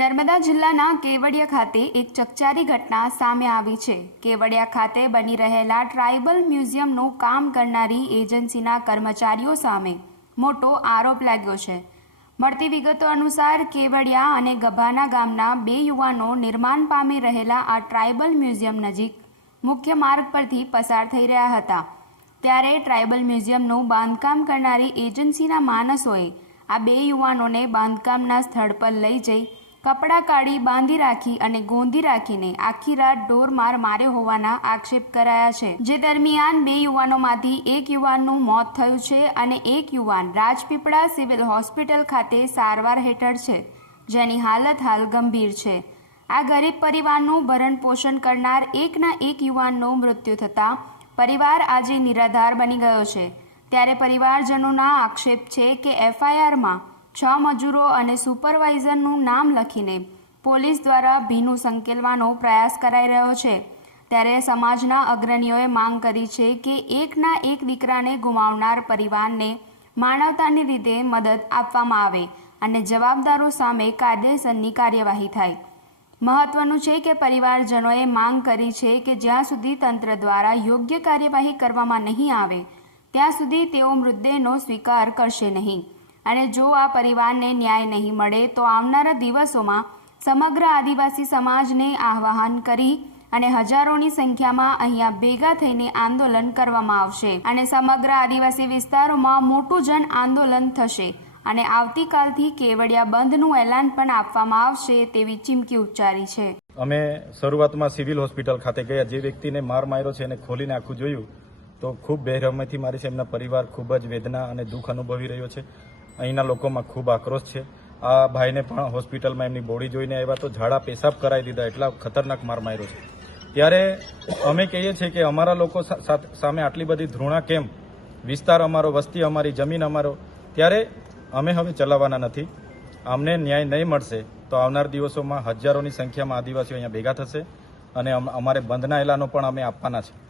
નર્મદા જિલ્લાના કેવડિયા ખાતે એક ચકચારી ઘટના સામે આવી છે. કેવડિયા ખાતે બની રહેલા ટ્રાઇબલ મ્યુઝિયમનું કામ કરનારી એજન્સીના કર્મચારીઓ સામે મોટો આરોપ લાગ્યો છે. મળતી વિગતો અનુસાર કેવડિયા અને ગભાના ગામના બે યુવાનો નિર્માણ પામી રહેલા આ ટ્રાઇબલ મ્યુઝિયમ નજીક મુખ્ય માર્ગ પરથી પસાર થઈ રહ્યા હતા. ત્યારે ટ્રાઇબલ મ્યુઝિયમનું બાંધકામ કરનારી એજન્સીના માણસોએ આ બે યુવાનોને બાંધકામના સ્થળ પર લઈ જઈ કપડાં કાઢી, બાંધી રાખી અને ગોંધી રાખીને આખી રાત ઢોરમાર માર્યો હોવાના આક્ષેપ કરાયા છે. જે દરમિયાન બે યુવાનોમાંથી એક યુવાનનું મોત થયું છે અને એક યુવાન રાજપીપળા સિવિલ હોસ્પિટલ ખાતે સારવાર હેઠળ છે, જેની હાલત હાલ ગંભીર છે. આ ગરીબ પરિવારનું ભરણ પોષણ કરનાર એકના એક યુવાનનું મૃત્યુ થતાં પરિવાર આજે નિરાધાર બની ગયો છે. ત્યારે પરિવારજનોના આક્ષેપ છે કે એફઆઈઆરમાં છ મજૂરો અને સુપરવાઇઝરનું નામ લખીને પોલીસ દ્વારા ભીનું સંકેલવાનો પ્રયાસ કરાઈ રહ્યો છે. ત્યારે સમાજના અગ્રણીઓએ માંગ કરી છે કે એકના એક દીકરાને ગુમાવનાર પરિવારને માનવતાની રીતે મદદ આપવામાં આવે અને જવાબદારો સામે કાયદેસરની કાર્યવાહી થાય. મહત્વનું છે કે પરિવારજનોએ માંગ કરી છે કે જ્યાં સુધી તંત્ર દ્વારા યોગ્ય કાર્યવાહી કરવામાં નહીં આવે, ત્યાં સુધી તેઓ મૃતદેહનો સ્વીકાર કરશે નહીં. અને જો આ પરિવારને ન્યાય નહીં મળે તો આવનારા દિવસોમાં સમગ્ર આદિવાસી સમાજને આહ્વાન કરી અને હજારોની સંખ્યામાં અહીંયા ભેગા થઈને આંદોલન કરવામાં આવશે અને સમગ્ર આદિવાસી વિસ્તારોમાં મોટું જન આંદોલન થશે અને આવતીકાલથી કેવડિયા બંધનું એલાન પણ આપવામાં આવશે તેવી ચીમકી ઉચ્ચારી છે. અમે શરૂઆતમાં સિવિલ હોસ્પિટલ ખાતે ગયા. જે વ્યક્તિને માર માર્યો છે એને ખોલીને આખું જોયું તો ખૂબ બેરહમથી મારી છે. એમના પરિવાર ખૂબ જ વેદના અને દુઃખ અનુભવી રહ્યો છે. અહીંના લોકોમાં ખૂબ આક્રોશ છે. આ ભાઈને પણ હોસ્પિટલમાં એમની બોડી જોઈને આવ્યા તો ઝાડા પેશાબ કરાવી દીધા એટલા ખતરનાક માર માર્યો છે. ત્યારે અમે કહીએ છીએ કે અમારા લોકો સામે આટલી બધી ધૃણા કેમ? વિસ્તાર અમારો, વસ્તી અમારી, જમીન અમારો. ત્યારે અમે હવે ચલાવવાના નથી. અમને ન્યાય નહીં મળશે તો આવનાર દિવસોમાં હજારોની સંખ્યામાં આદિવાસીઓ અહીંયા ભેગા થશે અને અમ- અમારે બંધના એલાનો પણ અમે આપવાના છે.